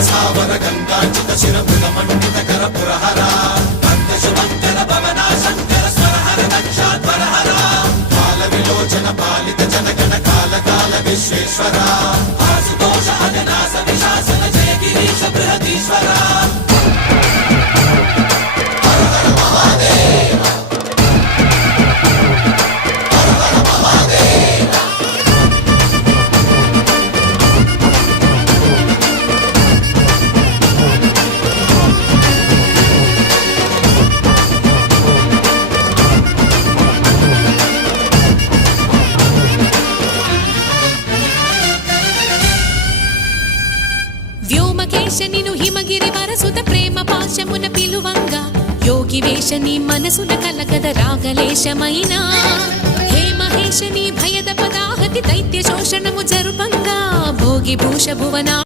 స్థావర గంగాచిత శిరముల మండిత కర పురహర భక్తశుభంకర భవనా శంకర స్వరహర దక్షాధ్వరహర కాల విలోచన పాలిత జనగణ కాల కాల విశ్వేశ్వర ఆశుతోష అజనాస విశాసన జయ గిరీశ బృహదీశ్వర వ్యోమకేశనిను హిమగిరి వరసుత ప్రేమ పాశమున పిలువంగా యోగి వేషని మనసున కలకద రాగలేశమైనా హే మహేశని భయద పదాహతి దైత్య శోషణము జరుపంగా భోగి భూష భువనా